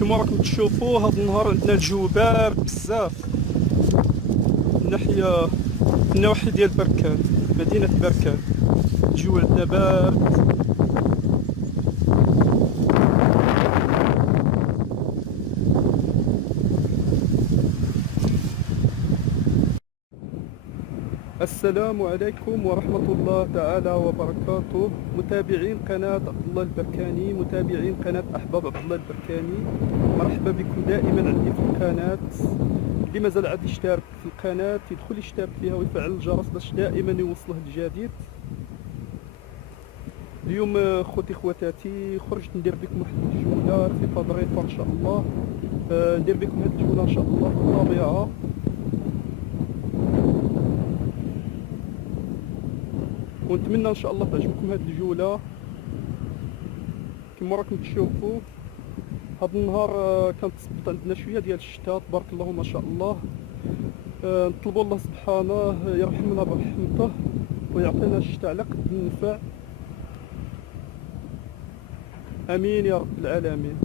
كما راكم تشوفوا هذا النهار عندنا الجو بارد بزاف. النواحي ديال بركان، مدينة بركان، الجو عندنا بارد. السلام عليكم ورحمة الله تعالى وبركاته، متابعين قناة الله البركاني، متابعين قناة احباب عبدالله البركاني، مرحبا بكم دائما عندي في القناة. اللي مازال عاد يشترك في القناة يدخل يشترك فيها ويفعل الجرس باش دائما يوصله الجديد. اليوم اخواتي خرجت ندير بكم واحد الجولة خفيفة ظريفة ان شاء الله. ندير بكم هاد الجولة ان شاء الله في الطبيعة، ونتمنى ان شاء الله تعجبكم هذه الجوله. كما راكم تشوفوا هذا النهار كانت تصبت عندنا شويه ديال الشتاء، تبارك الله ما شاء الله. نطلبوا الله سبحانه يرحمنا برحمته ويعطينا الشتاء على قد النفع، امين يا رب العالمين.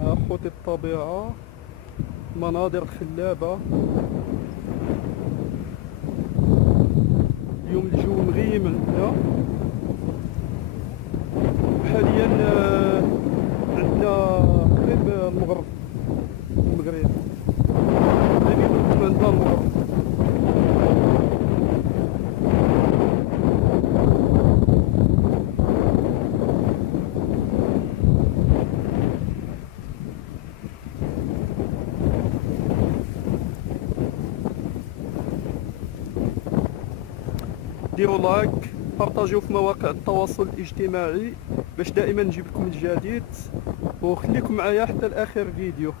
اخوتي الطبيعة، مناظر الخلابة. اليوم الجو مغيم عندنا، وحاليا عندنا قريب المغرب، المغرب عندنا المغرب. ديروا لايك، بارطاجيو في مواقع التواصل الاجتماعي باش دائما نجيب لكم الجديد، وخليكم معايا حتى لاخر فيديو.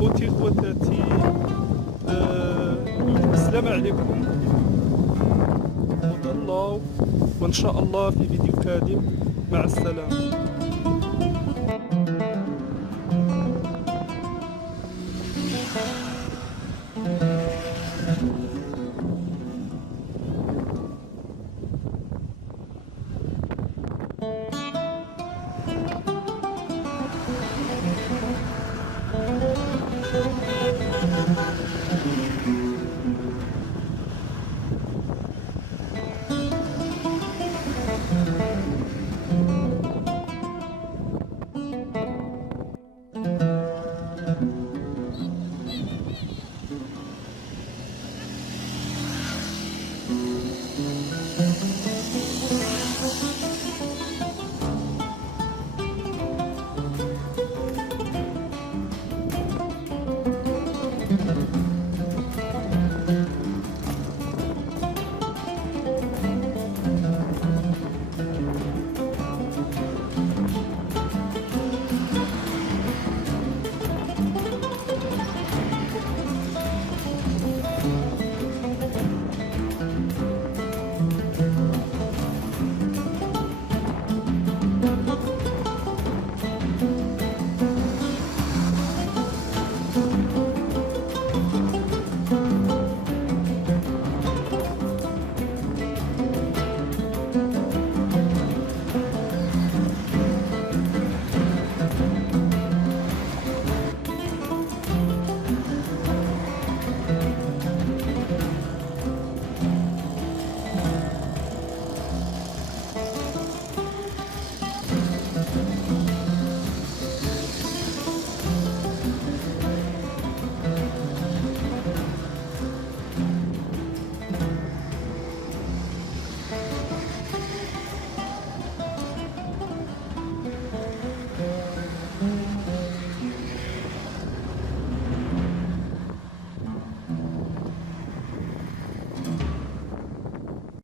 اخوتي اخواتي، السلام عليكم، فضلا، وان شاء الله في فيديو قادم. مع السلامة.